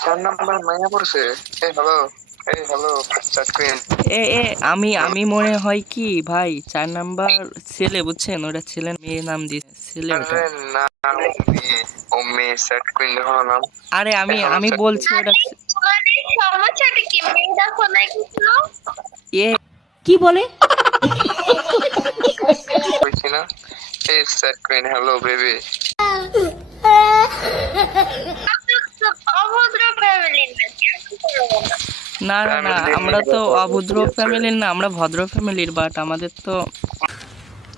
চার নাম্বার মাইনা পড়ছে এই হ্যালো এই হ্যালো চ্যাট কুইন এ এ আমি আমি মনে হয় কি ভাই চার নাম্বার ছেলে বুঝছেন ওটা ছেলে মেয়ে নাম দিয়ে ছেলে ওটা আরে না ও মেয়ে চ্যাট কুইন দেখো নাম আরে আমি আমি বলছি ওটা সমস্যাটা কি এ কি বলে কইছি না এই চ্যাট কুইন হ্যালো বেবি অভদ্র ফ্যামিলির না না আমরা তো অভদ্র ফ্যামিলির না আমরা ভদ্র ফ্যামিলির বাট আমাদের তো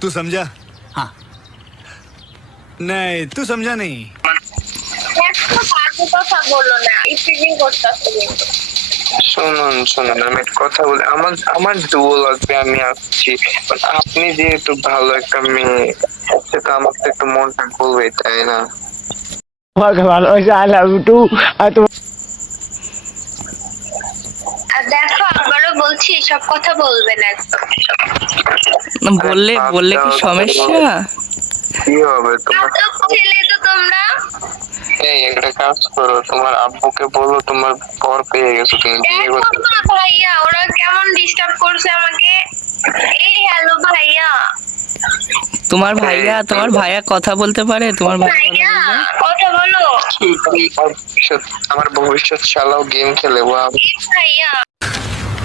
তুই সমঝা হ্যাঁ নাই তুই সমঝা নেই শুনুন শুনুন আমি কথা বলি। আমার আমার দুও লাগবে আমি আসছি। আপনি যেহেতু ভালো একটা মেয়ে সেটা আমার তো একটু মনটা বলবে তাই না? ভালো আই লাভ টু বলছি এসব কথা বলবে না একদম। বললে বললে কি সমস্যা? কি হবে তোমার? ছেলে তো তোমরা। এই একটা কাজ করো তোমার আব্বুকে বলো তোমার পর পেয়ে গেছো তুমি বিয়ে করতে ভাইয়া ওরা কেমন ডিস্টার্ব করছে আমাকে? এই হ্যালো ভাইয়া। তোমার ভাইয়া তোমার ভাইয়া কথা বলতে পারে? তোমার ভাইয়া কথা বলো। ভবিষ্যৎ আমার ভবিষ্যৎ শালাও গেম খেলে ভাইয়া।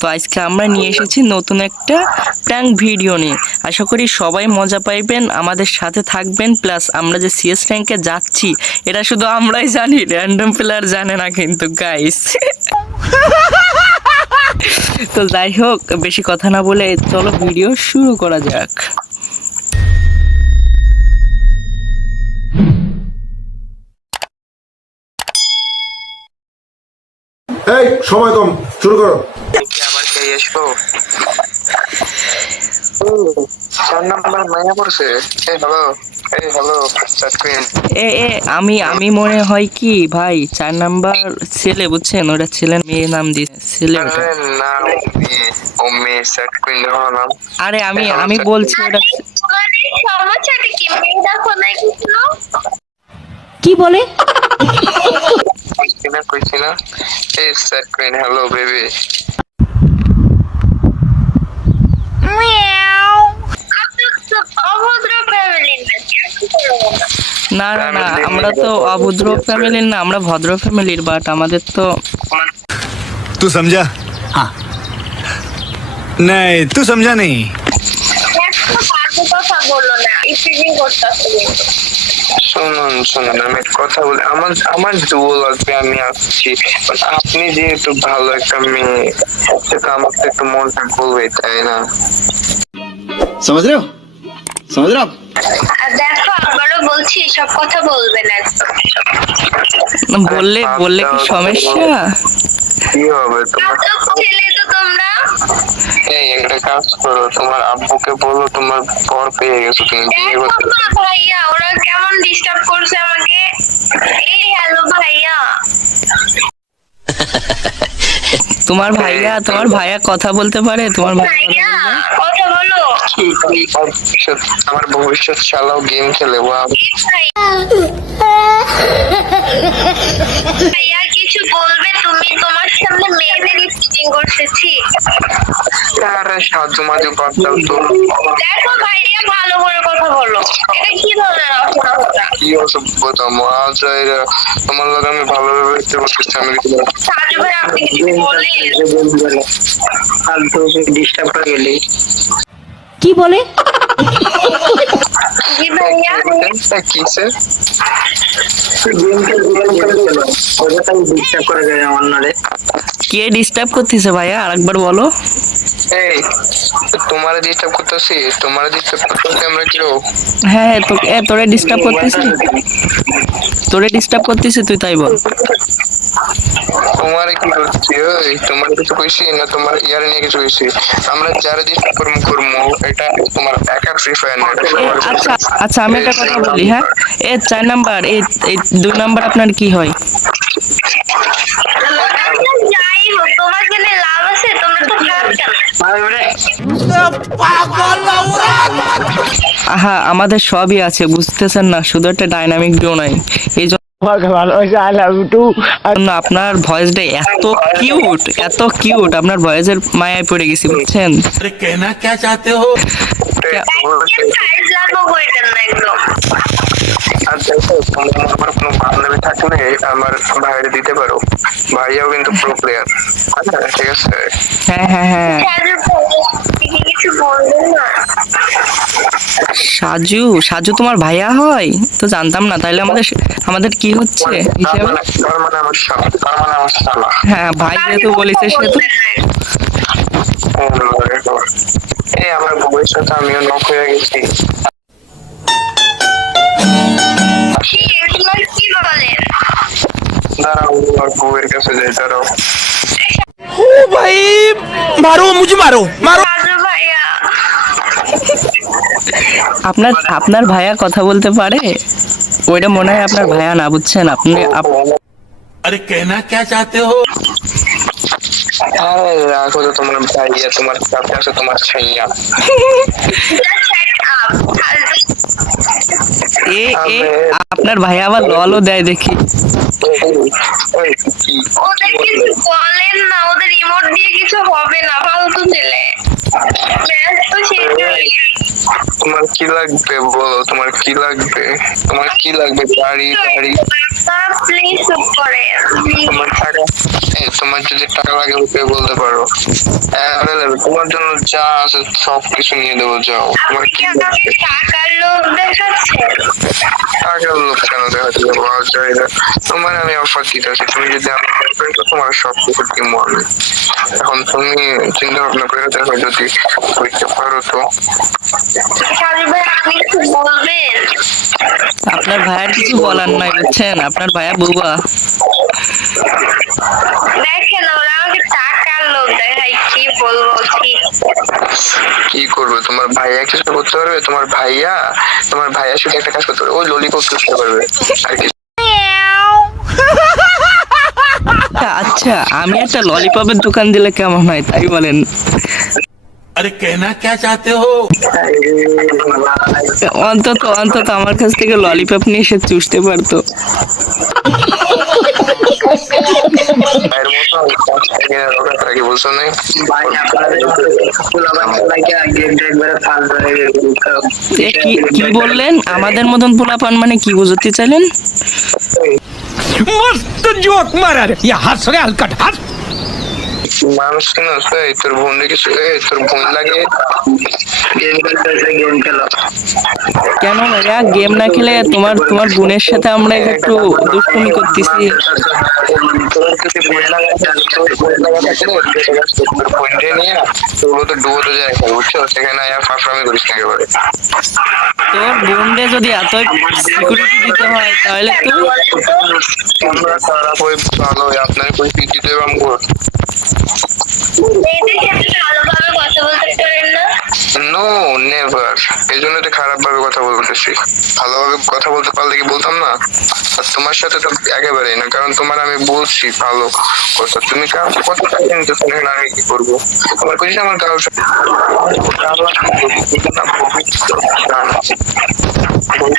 তো আজকে আমরা নিয়ে এসেছি নতুন একটা প্র্যাঙ্ক ভিডিও নিয়ে। আশা করি সবাই মজা পাইবেন, আমাদের সাথে থাকবেন প্লাস আমরা যে সিএস র্যাঙ্কে যাচ্ছি, এটা শুধু আমরাই জানি র্যান্ডম প্লেয়ার জানে না কিন্তু গাইস তো যাই হোক, বেশি কথা না বলে চলো ভিডিও শুরু করা যাক। এই, সময় কম, শুরু করো। চার নাম্বার পড়ছে। হ্যালো এ এ আমি আমি মনে হয় কি ভাই চার নাম্বার ছেলে বুঝছেন? ওটা ছেলে মেয়ে নাম দিয়ে ছেলে আরে আমি আমি বলছি ওটা কি বলে? কইছি না কইছি না। কুইন হ্যালো বেবি অভদ্র ফ্যামিলির না না না আমরা তো অভদ্র ফ্যামিলির না আমরা ভদ্র ফ্যামিলির বাট আমাদের তো তুই সমঝা হ্যাঁ নাই তুই সমঝা নেই শুনুন শুনুন আমি কথা বলি। আমার আমার দুও আমি আসছি। আপনি যেহেতু ভালো একটা মেয়ে সেটা আমাকে একটু মনটা খুলবে তাই না? समझ रहे हो आप আর দেখো আবারও বলছি এসব কথা বলবে না একদম না, বললে বললে কি সমস্যা কি হবে তোমার আজব ছেলে তো তোমরা এই একটা কাজ করো তোমার আব্বুকে বলো তোমার পর পেয়ে গেছো তুমি বিয়ে দেখো করতে না ভাইয়া ওরা কেমন ডিস্টার্ব করছে আমাকে এই হ্যালো ভাইয়া তোমার ভাইয়া তোমার ভাইয়া কথা বলতে পারে তোমার ভাইয়া কথা ভাইয়া বলবে? কথা বলো আর ভবিষ্যৎ আমার ভবিষ্যৎ শালাও গেম খেলে ভাইয়া কিছু বলবে তুমি? তোমার সামনে মেয়েদের করতেছি। আরে সাহায্য মাঝে বাদ দাও তো। দেখো ভাইয়া ভালো করে কথা বলো। এটা কি ধরনের অসভ্যতা? কি অসভ্যতা আজ তোমার লোক আমি ভালোভাবে বুঝতে পারতেছি আমি ভাই আপনি কিছু বলেন। ডিস্টার্ব করে গেলি। কি বলে? জি ভাইয়া। কিসে কে ডিস্টার্ব করতেছে ভাইয়া? আরেকবার বলো। এই তোমার ডিস্টার্ব করতেছি তোমার ডিস্টার্ব করতেছি আমরা কেউ হ্যাঁ হ্যাঁ, তো এ তোরে ডিস্টার্ব করতেছি। তোরে ডিস্টার্ব করতেছি তুই তাই বল। তোমার কি করছি? ওই তোমার কিছু কইছি না তোমার ইয়ার নিয়ে কিছু কইছি? আমরা যারা যে কর্ম কর্ম এটা তোমার একার ফ্রি ফায়ার না আচ্ছা আচ্ছা আমি একটা কথা বলি হ্যাঁ? এ চার নাম্বার এই দুই নাম্বার আপনার কি হয়? তোমার লাভ আছে? তোমরা তো খারাপ কেন আহা আমাদের সবই আছে বুঝতেছেন না শুধু একটা ডাইনামিক ডো নাই। এই জন্য আপনার ভয়েসটা এত কিউট এত কিউট আপনার ভয়েসের মায়ায় পড়ে গেছি বুঝছেন? ফাইজলামও কইতেন না একদম। আর দেখো তোমার আমার কোনো বান্ধবী থাকলে আমার ভাইরে দিতে পারো। ভাইয়াও কিন্তু প্রো প্লেয়ার ঠিক আছে। হ্যাঁ হ্যাঁ হ্যাঁ। সাজু কিছু বলবেন না। সাজু সাজু তোমার ভাইয়া হয়? তো জানতাম না তাহলে আমাদের আমাদের কি হচ্ছে? তার হিসাবে মানে মানে মানে হ্যাঁ ভাই যেহেতু বলেছে সেহেতু এই আমার বউয়ের আমিও নক হয়ে গেছি। কি কি কাছে যাই দাঁড়াও সাজু ভাইয়া। আপনার আপনার ভাইয়া কথা বলতে পারে? ওইটা মনে হয় আপনার ভাইয়া না বুঝছেন? আপনি আপ- আরে রাখো তো তোমার ভাইয়া তোমার সাথে আছে তোমার ছাইয়া এ এ আপনার ভাই আবার ললও দেয় দেখি। ওদের কিছু বলেন না ওদের ইমোট দিয়ে কিছু হবে না ফালতু ছেলে। তোমার কি লাগবে বলো? তোমার কি লাগবে? তোমার কি লাগবে? গাড়ি গাড়ি. তোমার টাকা তোমার যদি টাকা লাগে ওকে বলতে পারো। Available, তোমার জন্য যা আছে সবকিছু নিয়ে দেবো যাও। তোমার কি টাকার লোক দেখাচ্ছেন লোক কেন দেখাতে যাব তোমার আমি অফার দিতেছি তুমি যদি আমার তোমার সব কিছু আমি এখন তুমি চিন্তা ভাবনা করে দেখো যদি করতে পারো তো। সাজু ভাই আপনি কিছু বলবেন? আপনার ভাইয়ার কিছু বলার নাই বুঝছেন? আপনার ভাইয়া বুবা দেখেন ওরা আমাকে কি বলব কি? কি করবে? তোমার ভাইয়া কিছু করতে পারবে? তোমার ভাইয়া তোমার ভাইয়া শুধু একটা কাজ করতে পারবে। ওই ললিপপ করতে পারবে। আর কি। আচ্ছা, আমি একটা ললিপপের দোকান দিলে কেমন হয় তাই বলেন। আরে কেনা কে চাতে হো? অন্তত অন্তত আমার কাছ থেকে ললিপপ নিয়ে এসে চুষতে পারতো। কি বললেন? আমাদের মতন পোলাপান মানে কি বুঝতে চাইলেন? মস্ত জোক মারার, ইয়া হাসরে হালকা হাস। মানুষ কেন আছে? তোর বোন কিছু তোর বোন লাগে। গেম খেলতে গেম খেলো। কেন ভাইয়া গেম না খেলে তোমার তোমার বোনের সাথে আমরা একটু দুষ্টুমি করতেছি। তোর বোনরে যদি এত সিকিউরিটি দিতে হয় তাহলে আমরা ভালো আপনার কই আমগো মেয়েদের সাথে ভালোভাবে কথা বলতে পারেন না নো নেভার এই জন্য তো খারাপ ভাবে কথা বলতেছি ভালোভাবে কথা বলতে পারলে কি বলতাম না আর তোমার সাথে তো একেবারেই না কারণ তোমার আমি বলছি ভালো কথা তুমি কার কথা কিন্তু শুনে না আমি কি করবো আমার কইছি আমার কারোর সাথে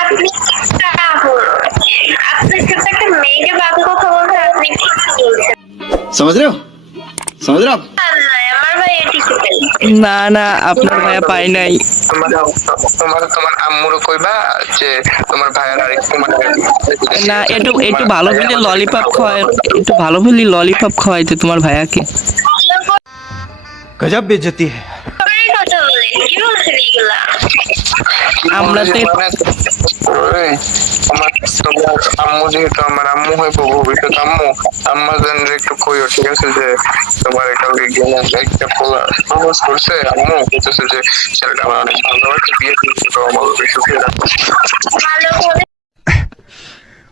আপনি রাহুল আপনার সাথে একটা মেয়েকে বাবু কথা বলতে আপনি কি বলছেন समझ रहे हो समझ रहे हो आप আর নয়, আমার ভাই এটি খেতেন না না আপনার ভাইয়া পাই নাই তোমার তোমার তোমার আম্মুরও কইবা যে তোমার ভাইয়ের আরেকটু মানে না একটু একটু ভালো বলে ললিপপ খাওয়াই একটু ভালো বলি ললিপপ খাওয়াইতে তোমার ভাইয়াকে गजब बेइज्जती है আপনারই কথা বলেন কি বলছেন এগুলা আমরা তো- আমার আম্মু যেহেতু আমার আম্মু হয়ে পড়ব ভবিষ্যৎ আম্মু আম্মা জান একটু কইও ঠিক আছে যে তোমার কাউকে গেলে একটা পোলা প্রপোজ করছে আম্মু বলতেছে যে ছেলেটা আমার অনেক ভালোবাসে বিয়ে দিয়েছে তো আমার সুখে রাখো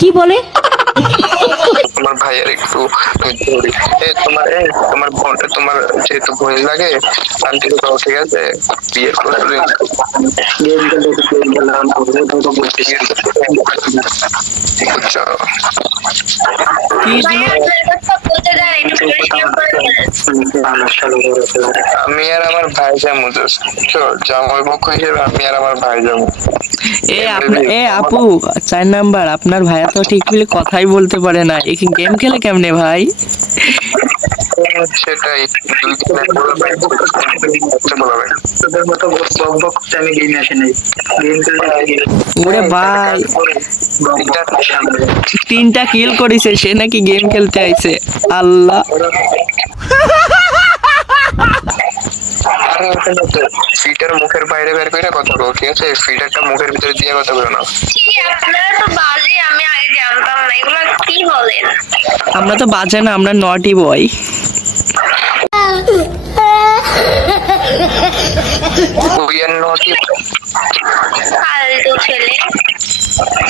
কি বলে? তোমার ভাইয়ের একটু তোমার এ তোমার বোন তোমার যেহেতু বোন লাগে শান্তি দাও ঠিক আছে? বিয়ে করে বুঝছ? আমি আর আমার ভাই যাব জামাই পক্ষ হিসেবে আমি আর আমার ভাই যাব। এ এ আপু চার নাম্বার আপনার ভাইয়া তো ঠিক বলে কথাই বলতে পারে না। এই গেম খেলে কেমনে ভাই? সেটাই। দুই দিনের বলে ভাই বলা ভাই তোদের মতো বক বক আমি গেমে আসি নাই। গেম ওরে ভাই। বক বক করতে সামনে। তিনটা কিল করেছে সে নাকি গেম খেলতে আইছে। আল্লাহ। ফিটার মুখের বাইরে বের করে কথা বলো ঠিক আছে? ফিটারটা মুখের ভিতরে দিয়ে কথা বলো না। আপনারা তো বাজে আমি আগে জানতাম না। এগুলো কি বলেন? আমরা তো বাজে না আমরা নটি বয় উই আর নট ফালতু ছেলে।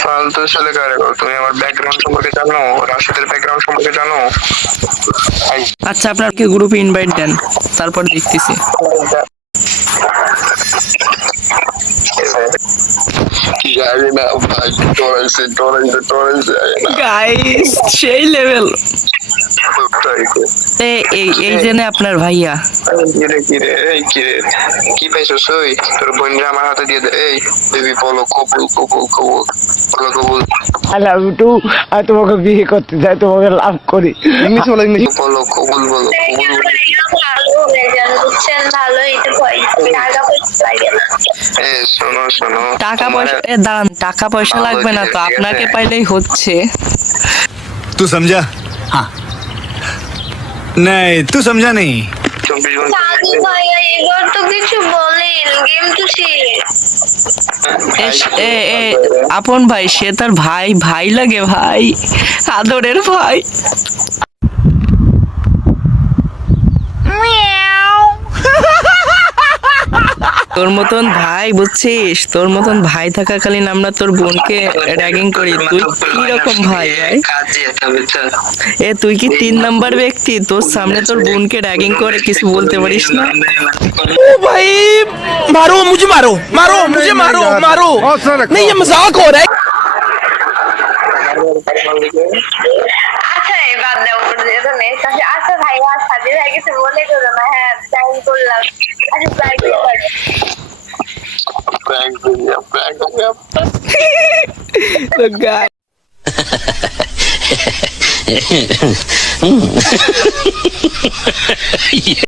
ফালতু ছেলে কারে তুমি আমার ব্যাকগ্রাউন্ড সম্পর্কে জানো? রাশিদের ব্যাকগ্রাউন্ড সম্পর্কে জানো? আচ্ছা আপনার কি গ্রুপে ইনভাইট দেন? তারপর দেখতেছি জানি না ভাই ডরাইছে ডরাইছে ডরাইছে গাইস এই আপনার ভাইয়া। কি পাইছো সই তোর আমার হাতে দিয়ে দে এই বেবি বলো কবুল কবুল কবুল তোমাকে বিয়ে করতে চাই তোমাকে লাভ করি। বলো কবুল বলো শোনো শোনো টাকা পয়সা দাঁড়ান টাকা পয়সা লাগবে না তো আপনাকে পাইলেই হচ্ছে। তুই সমঝা হ্যাঁ নাই তুই সমঝা নেই চব্বিশ এ এ আপন ভাই সে তার ভাই ভাই লাগে ভাই আদরের ভাই। তোর মতন ভাই বুঝছিস তোর মতন ভাই থাকাকালীন আমরা তোর বোনকে র্যাগিং করি তুই কি রকম ভাই ভাই কাজে তবে চল এ তুই কি তিন নাম্বার ব্যক্তি তোর সামনে তোর বোনকে র্যাগিং করে কিছু বলতে পারিস না ओ भाई मारो मुझे मारो मारो मुझे मारो मारो नहीं ये मजाक हो रहा है আচ্ছা এই বাদ দাও ওর যেহেতু নেক্সট আছে আচ্ছা ভাইয়া সাজিদ হয়ে গেছে বলে দিল না হ্যাঁ প্ল্যান করলাম আচ্ছা প্ল্যান করলাম the guy. yeah.